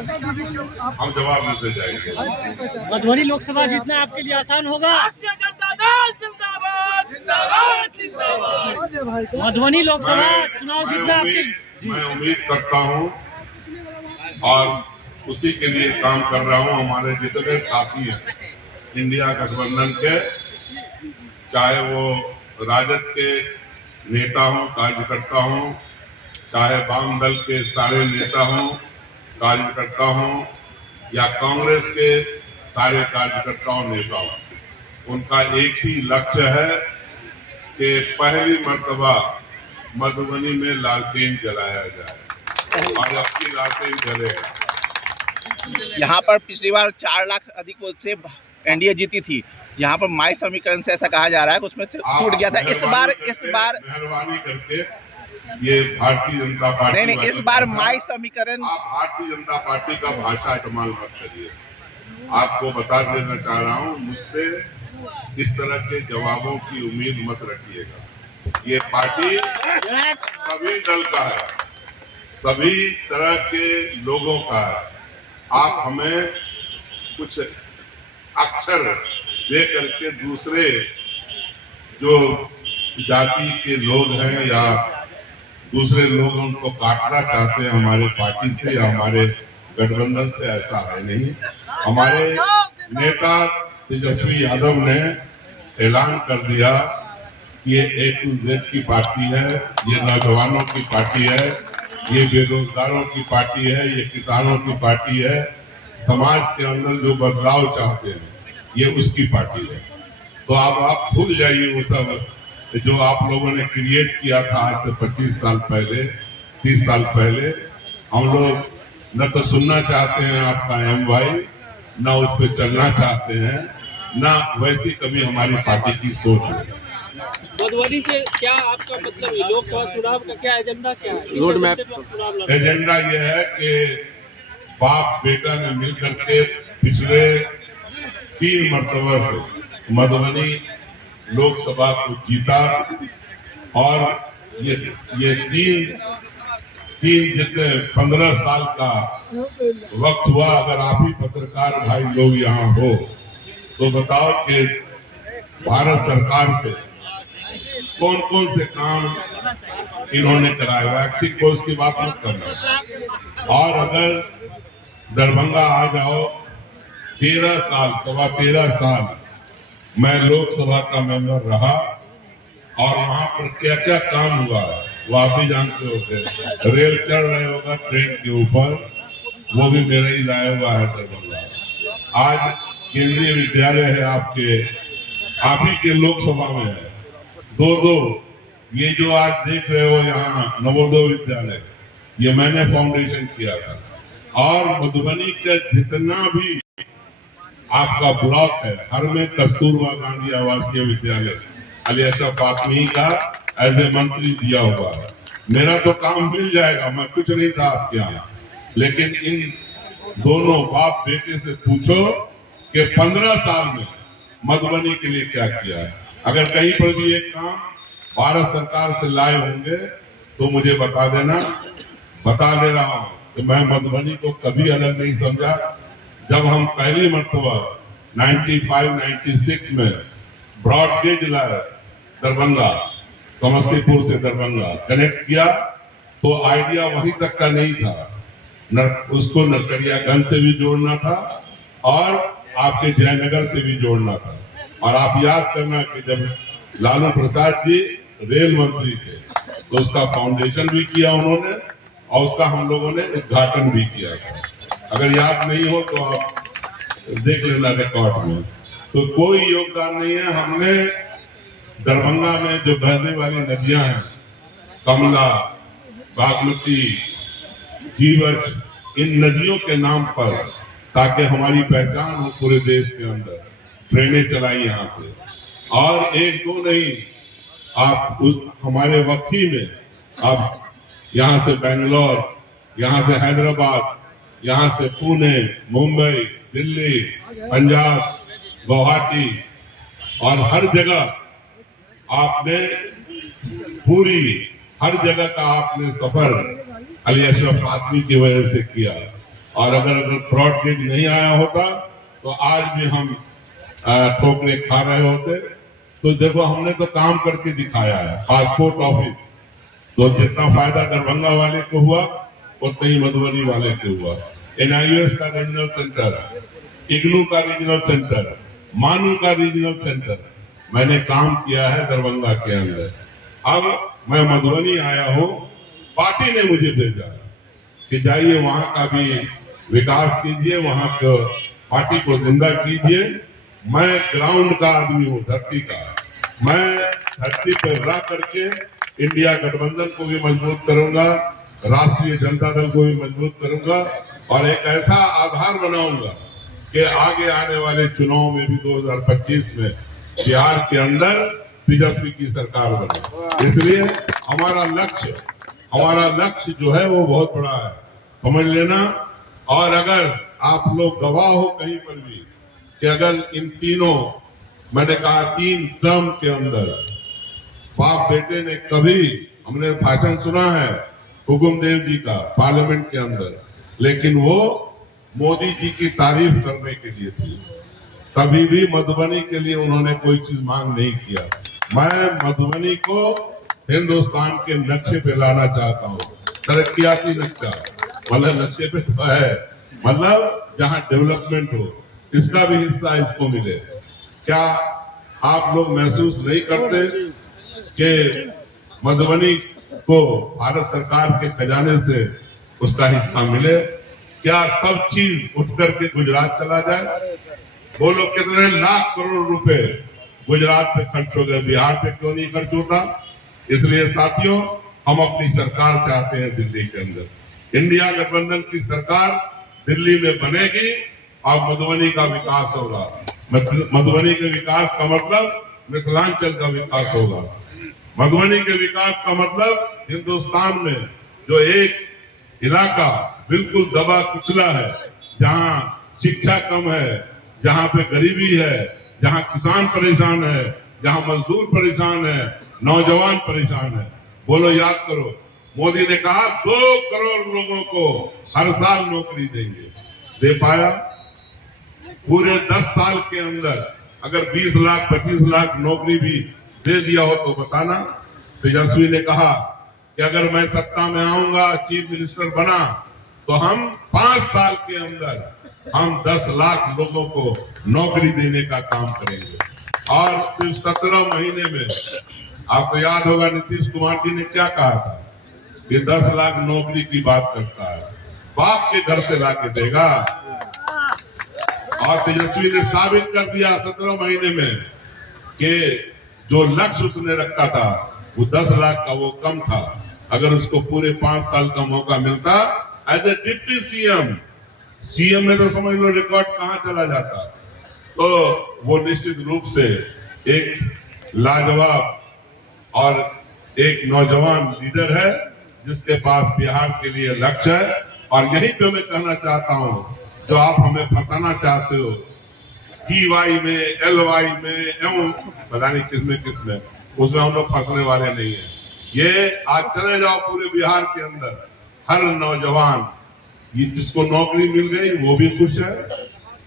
हम जवाब देते जाएंगे। मधुबनी लोकसभा जीतना आपके लिए आसान होगा? मधुबनी लोकसभा चुनाव जीतना मैं उम्मीद करता हूं और उसी के लिए काम कर रहा हूं। हमारे जितने साथी हैं इंडिया गठबंधन के, चाहे वो राजद के नेता हों, कार्यकर्ता हों, चाहे वाम दल के सारे नेता हों, कार्यकर्ता हों, या कांग्रेस के सारे कार्यकर्ताओं नेता हों, उनका एक ही लक्ष्य है कि पहली मर्तबा मधुबनी में लालटेन जलाया जाए और अपनी लालटेन जलेगा। यहाँ पर पिछली बार 4 लाख अधिक वोट से एनडीए जीती थी। यहाँ पर माई समीकरण से ऐसा कहा जा रहा है कि उसमें से टूट गया था। इस बार मेहरबानी करके ये भारतीय जनता पार्टी नहीं, इस बार माई समीकरण, आप भारतीय जनता पार्टी का भाषा इस्तेमाल मत करिए। आपको बता देना चाह रहा हूँ, मुझसे इस तरह के जवाबों की उम्मीद मत रखिएगा। ये पार्टी सभी दल का है, सभी तरह के लोगों का है। आप हमें कुछ अक्षर दे करके दूसरे जो जाति के लोग हैं या दूसरे लोग उनको काटना चाहते हैं हमारे पार्टी से या हमारे गठबंधन से, ऐसा है नहीं। हमारे नेता तेजस्वी यादव ने ऐलान कर दिया कि ये A to Z की पार्टी है, ये नौजवानों की पार्टी है, ये बेरोजगारों की पार्टी है, ये किसानों की पार्टी है, समाज के अंदर जो बदलाव चाहते हैं ये उसकी पार्टी है। तो अब आप भूल जाइए वो सब जो आप लोगों ने क्रिएट किया था आज से 25 साल पहले, 30 साल पहले। हम लोग न तो सुनना चाहते हैं आपका MY, न उस पर चलना चाहते हैं, न वैसी कभी हमारी पार्टी की सोच है। मधुबनी से क्या आपका मतलब है? लोकसभा चुनाव का क्या एजेंडा, क्या है रोड मैप? एजेंडा ये है कि बाप बेटा ने मिलकर के पिछले 3 मरतबा से मधुबनी लोकसभा को जीता और ये तीन जितने 15 साल का वक्त हुआ। अगर आप ही पत्रकार भाई लोग यहाँ हो तो बताओ कि भारत सरकार से कौन कौन से काम इन्होंने कराए। वैक्सीन कोर्स की बात मत करना। और अगर दरभंगा आ जाओ, 13 साल, 13.25 साल मैं लोकसभा का मेंबर रहा और वहां पर क्या क्या काम हुआ है वो आप भी जानते होंगे। रेल चढ़ रहे होगा ट्रेन के ऊपर, वो भी मेरा ही लाया हुआ है दरभंगा। आज केंद्रीय विद्यालय है आपके, आप ही के लोकसभा में है। 2 ये जो आज देख रहे हो यहाँ नवोदय विद्यालय, ये मैंने फाउंडेशन किया था। और मधुबनी का जितना भी आपका ब्लॉक है, हर में कस्तूरबा गांधी आवासीय विद्यालय अली अशरफ फातमी का एज ए मंत्री दिया हुआ है। मेरा तो काम मिल जाएगा, मैं कुछ नहीं था आपके यहाँ, लेकिन इन दोनों बाप बेटे से पूछो कि 15 साल में मधुबनी के लिए क्या किया है। अगर कहीं पर भी एक काम भारत सरकार से लाए होंगे तो मुझे बता देना। बता दे रहा हूँ कि मैं मधुबनी को कभी अलग नहीं समझा। जब हम पहली मरतबा 95-96 में ब्रॉड गेज लाए दरभंगा, समस्तीपुर से दरभंगा कनेक्ट किया, तो आइडिया वहीं तक का नहीं था। उसको नरकड़ियागंज से भी जोड़ना था और आपके जयनगर से भी जोड़ना था। और आप याद करना कि जब लालू प्रसाद जी रेल मंत्री थे तो उसका फाउंडेशन भी किया उन्होंने और उसका हम लोगों ने उद्घाटन भी किया था। अगर याद नहीं हो तो आप देख लेना रिकॉर्ड में। तो कोई योगदान नहीं है। हमने दरभंगा में जो बहने वाली नदियां हैं, कमला, बागमती, जीवछ, इन नदियों के नाम पर, ताकि हमारी पहचान हो पूरे देश के अंदर, ट्रेनें चलाई यहाँ से। और 1-2 नहीं, आप उस हमारे वक्फी में आप यहाँ से बेंगलोर, यहाँ से हैदराबाद, यहाँ से पुणे, मुंबई, दिल्ली, पंजाब, गुवाहाटी और हर जगह आपने हर जगह का आपने सफर अली अशरफ फातमी की वजह से किया। और अगर फ्रॉड केस नहीं आया होता तो आज भी हम ठोकरे खा रहे होते। तो देखो हमने तो काम करके दिखाया है। पासपोर्ट ऑफिस तो जितना फायदा दरभंगा वाले को हुआ उतना ही मधुबनी वाले को हुआ। NIOS का रीजनल सेंटर, इग्नू का रीजनल सेंटर, मानू का रीजनल सेंटर मैंने काम किया है दरभंगा के अंदर। अब मैं मधुबनी आया हूँ, पार्टी ने मुझे भेजा कि जाइए वहां का भी विकास कीजिए, वहां को पार्टी को जिंदा कीजिए। मैं ग्राउंड का आदमी हूँ, धरती का। मैं धरती पर रह करके इंडिया गठबंधन को भी मजबूत करूंगा, राष्ट्रीय जनता दल को भी मजबूत करूंगा और एक ऐसा आधार बनाऊंगा कि आगे आने वाले चुनाव में भी 2025 में बिहार के अंदर बीजेपी की सरकार बने। इसलिए हमारा लक्ष्य जो है वो बहुत बड़ा है, समझ लेना। और अगर आप लोग गवाह हो कहीं पर भी कि अगर इन तीनों, मैंने कहा 3 टर्म के अंदर बाप बेटे ने कभी, हमने भाषण सुना है हुकुम देव जी का पार्लियामेंट के अंदर, लेकिन वो मोदी जी की तारीफ करने के लिए थी। कभी भी मधुबनी के लिए उन्होंने कोई चीज मांग नहीं किया। मैं मधुबनी को हिंदुस्तान के नक्शे पे लाना चाहता हूँ, तरक्याती नक्शा, मतलब नक्शे पे तो है, मतलब जहाँ डेवलपमेंट हो, इसका भी हिस्सा इसको मिले। क्या आप लोग महसूस नहीं करते कि मधुबनी को भारत सरकार के खजाने से उसका हिस्सा मिले? क्या सब चीज उठ करके गुजरात चला जाए? बोलो कितने लाख करोड़ रुपए गुजरात पे खर्च हो गए, बिहार पे क्यों नहीं खर्च होता? इसलिए साथियों, हम अपनी सरकार चाहते हैं दिल्ली के अंदर। इंडिया गठबंधन की सरकार दिल्ली में बनेगी और मधुबनी का विकास होगा। मधुबनी के विकास का मतलब मिथिलांचल का विकास होगा। मधुबनी के विकास का मतलब हिंदुस्तान में जो एक इलाका बिल्कुल दबा कुचला है, जहाँ शिक्षा कम है, जहाँ पे गरीबी है, जहाँ किसान परेशान है, जहाँ मजदूर परेशान है, नौजवान परेशान है। बोलो, याद करो, मोदी ने कहा 2 करोड़ लोगों को हर साल नौकरी देंगे। दे पाया? पूरे 10 साल के अंदर अगर 20 लाख 25 लाख नौकरी भी दे दिया हो तो बताना। तेजस्वी ने कहा कि अगर मैं सत्ता में आऊंगा, चीफ मिनिस्टर बना, तो हम 5 साल के अंदर हम 10 लाख लोगों को नौकरी देने का काम करेंगे। और सिर्फ 17 महीने में, आपको याद होगा नीतीश कुमार जी ने क्या कहा था कि 10 लाख नौकरी की बात करता है, बाप के घर से लाके देगा। और तेजस्वी ने साबित कर दिया 17 महीने में कि जो लक्ष्य उसने रखा था वो 10 लाख का वो कम था। अगर उसको पूरे 5 साल का मौका मिलता एज ए डिप्टी सीएम में तो समझ लो रिकॉर्ड कहां चला जाता। तो वो निश्चित रूप से एक लाजवाब और एक नौजवान लीडर है जिसके पास बिहार के लिए लक्ष्य है। और यही पे मैं कहना चाहता हूं, जो आप हमें फंसाना चाहते हो TY में, LY में, एवं पता नहीं किसमें, उसमें हम लोग फंसने वाले नहीं है। ये आज चले जाओ पूरे बिहार के अंदर, हर नौजवान, ये जिसको नौकरी मिल गई वो भी खुश है,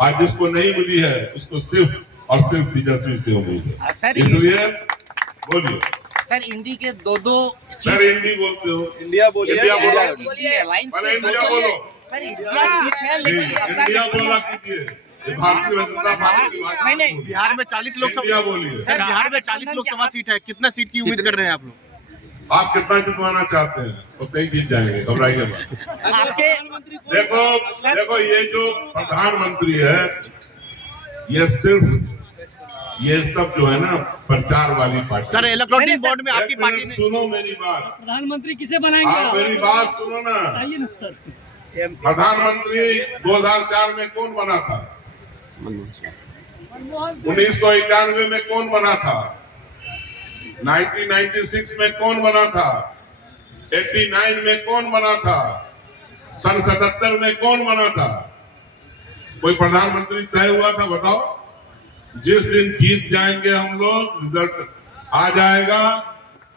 आज जिसको नहीं मिली है उसको सिर्फ और सिर्फ तेजस्वी से उम्मीद है। इसलिए बोलिए सर, हिंदी के दो सर, हिंदी बोलते हो, इंडिया बोलिए, इंडिया बोलो, लाइन पहले इंडिया बोलो, सर, इंडिया ठीक है लेकिन इंडिया बोला कीजिए। ये भारतीय जनता पार्टी की बात नहीं, बिहार में 40 इंडिया लोकसभा बोलिए। सर, बिहार में 40 लोकसभा सीट है, कितना सीट की उम्मीद कर रहे हैं आप लोग? आप कितना जितवाना चाहते हैं तो कहीं जीत जाएंगे, घबराइए मत। आपके देखो ये जो प्रधानमंत्री है, ये सिर्फ ये सब जो है ना प्रचार वाली पार्टी। सर, इलेक्ट्रॉनिक बॉन्ड में आपकी पार्टी ने, सुनो मेरी बात, प्रधानमंत्री किसे बनाएंगे आप मेरी बात सुनो ना। आइए ना सर। प्रधानमंत्री 2004 में कौन बना था? 1991 में कौन बना था? 1996 में कौन बना था? 89 में कौन बना था? सन 77 में कौन बना था? कोई प्रधानमंत्री तय हुआ था? बताओ। जिस दिन जीत जाएंगे हम लोग, रिजल्ट आ जाएगा,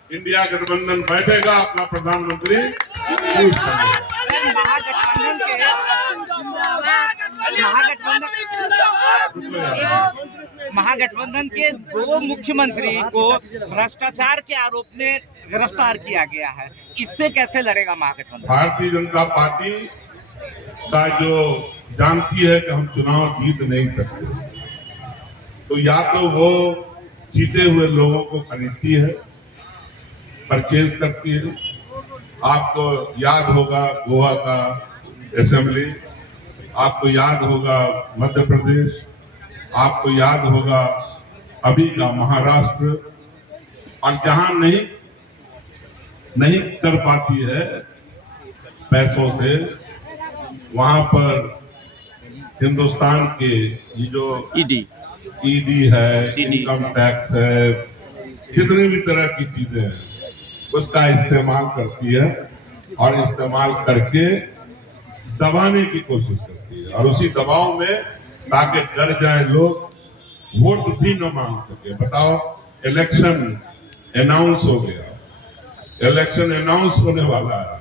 इंडिया गठबंधन बैठेगा, अपना प्रधानमंत्री चूज करेगा। महागठबंधन के महागठबंधन के 2 मुख्यमंत्री को भ्रष्टाचार के आरोप में गिरफ्तार किया गया है, इससे कैसे लड़ेगा महागठबंधन? भारतीय जनता पार्टी का जो जानती है कि हम चुनाव जीत नहीं सकते, तो या तो वो जीते हुए लोगों को खरीदती है, परचेज करती है। आपको याद होगा गोवा का असेंबली, आपको याद होगा मध्य प्रदेश, आपको याद होगा अभी का महाराष्ट्र, और जहां नहीं कर पाती है पैसों से, वहां पर हिंदुस्तान के ये जो ईडी है, इनकम टैक्स है, जितनी भी तरह की चीजें हैं, उसका इस्तेमाल करती है और इस्तेमाल करके दबाने की कोशिश करती है, और उसी दबाव में ताकि डर जाए लोग, वोट भी न मांग सके। बताओ, इलेक्शन अनाउंस हो गया, इलेक्शन अनाउंस होने वाला है,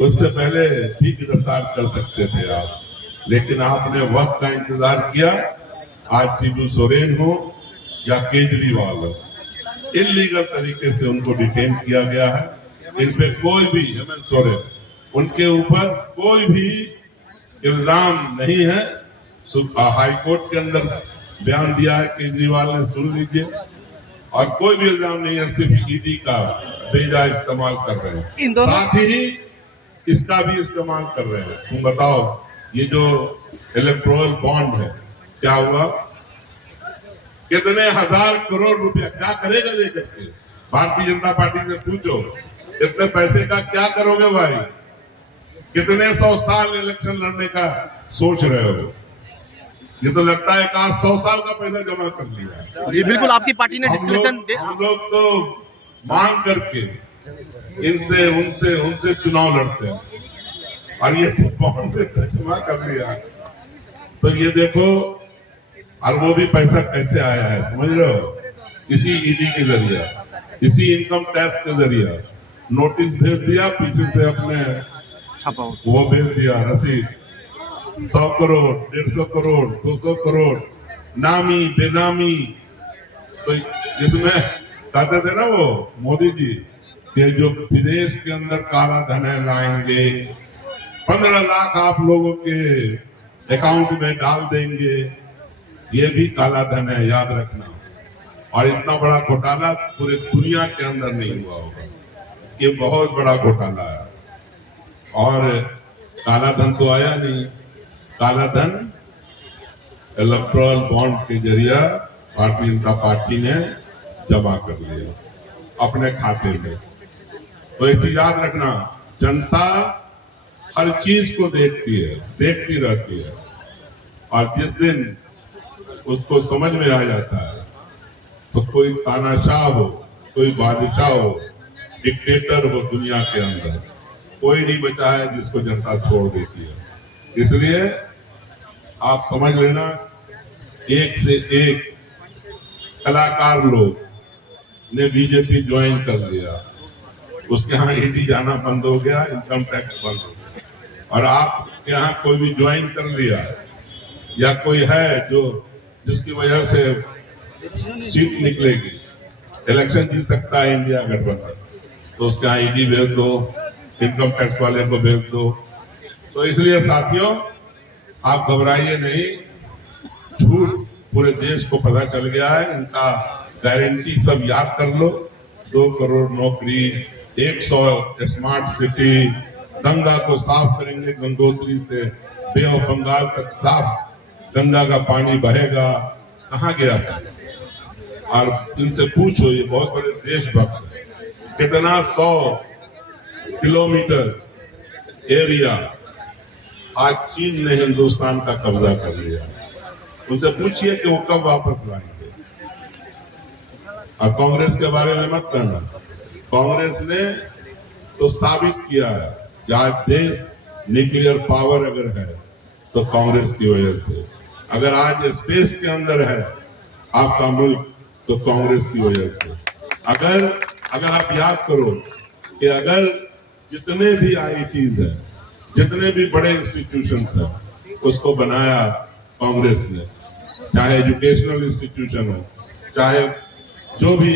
उससे पहले भी गिरफ्तार कर सकते थे आप, लेकिन आपने वक्त का इंतजार किया। आज शिबू सोरेन हो या केजरीवाल हो, इलीगल तरीके से उनको डिटेन किया गया है। इस पे कोई भी, हेमंत सोरेन, उनके ऊपर कोई भी इल्जाम नहीं है। हाई कोर्ट के अंदर बयान दिया है केजरीवाल ने, सुन लीजिए, और कोई भी इल्जाम नहीं है, सिर्फ ईडी का बेजा इस्तेमाल कर रहे हैं, साथ ही इसका भी इस्तेमाल कर रहे हैं। तुम बताओ, ये जो इलेक्टोरल बॉन्ड है, क्या हुआ? कितने हजार करोड़ रुपया क्या करेगा लेकर के? भारतीय जनता पार्टी से पूछो, इतने पैसे का क्या करोगे भाई? कितने 100 साल इलेक्शन लड़ने का सोच रहे हो? ये तो लगता है कि 100 साल का पैसा जमा कर लिया। जी बिल्कुल, आपकी पार्टी ने डिस्कशन हम लोग तो मांग करके इनसे उनसे चुनाव लड़ते हैं, और ये तो बॉन्ड जमा कर लिया। तो ये देखो, और वो भी पैसा कैसे आया है, समझ रहे हो? इसी ईडी के जरिए, इसी इनकम टैक्स के जरिए नोटिस भेज दिया, पीछे से अपने वो भेज दिया रसीद, 100 करोड़, 150 करोड़, 200 करोड़, नामी बेनामी। तो इसमें कहते थे ना वो मोदी जी कि जो विदेश के अंदर काला धन है लाएंगे, 15 लाख आप लोगों के अकाउंट में डाल देंगे, ये भी काला धन है, याद रखना। और इतना बड़ा घोटाला पूरे दुनिया के अंदर नहीं हुआ होगा, ये बहुत बड़ा घोटाला है। और काला धन तो आया नहीं, काला धन इलेक्टोरल बॉन्ड के जरिए भारतीय जनता पार्टी ने जमा कर लिया अपने खाते में। तो एक चीज याद रखना, जनता हर चीज को देखती रहती है, और जिस दिन उसको समझ में आ जाता है, तो कोई तानाशाह हो, कोई बादशाह हो, डिक्टेटर हो दुनिया के अंदर, कोई नहीं बचा है जिसको जनता छोड़ देती है। इसलिए आप समझ लेना, एक से एक कलाकार लोग ने बीजेपी ज्वाइन कर लिया, उसके यहाँ ईडी जाना बंद हो गया, इनकम टैक्स बंद हो गया, और आपके यहाँ कोई भी ज्वाइन कर लिया या कोई है जो जिसकी वजह से सीट निकलेगी, इलेक्शन जीत सकता है इंडिया गठबंधन, तो उसके यहाँ ईडी भेज दो, इनकम टैक्स वाले को भेज दो। तो इसलिए साथियों, आप घबराइए नहीं, झूठ पूरे देश को पता चल गया है, इनका गारंटी सब याद कर लो, 2 करोड़ नौकरी, 100 स्मार्ट सिटी, गंगा को साफ करेंगे, गंगोत्री से बे ऑफ बंगाल तक साफ गंगा का पानी बहेगा। कहाँ गया था? और इनसे पूछो, ये बहुत बड़े देशभक्त है, कितना 100 किलोमीटर एरिया आज चीन ने हिंदुस्तान का कब्जा कर लिया। उनसे पूछिए कि वो कब वापस लाएंगे। और कांग्रेस के बारे में मत कहना, कांग्रेस ने तो साबित किया है कि आज देश न्यूक्लियर पावर अगर है तो कांग्रेस की वजह से, अगर आज स्पेस के अंदर है आपका मुल्क तो कांग्रेस की वजह से। अगर आप याद करो कि अगर जितने भी आईआईटीज हैं, जितने भी बड़े इंस्टीट्यूशंस हैं, उसको बनाया कांग्रेस ने, चाहे एजुकेशनल इंस्टीट्यूशन हो, चाहे जो भी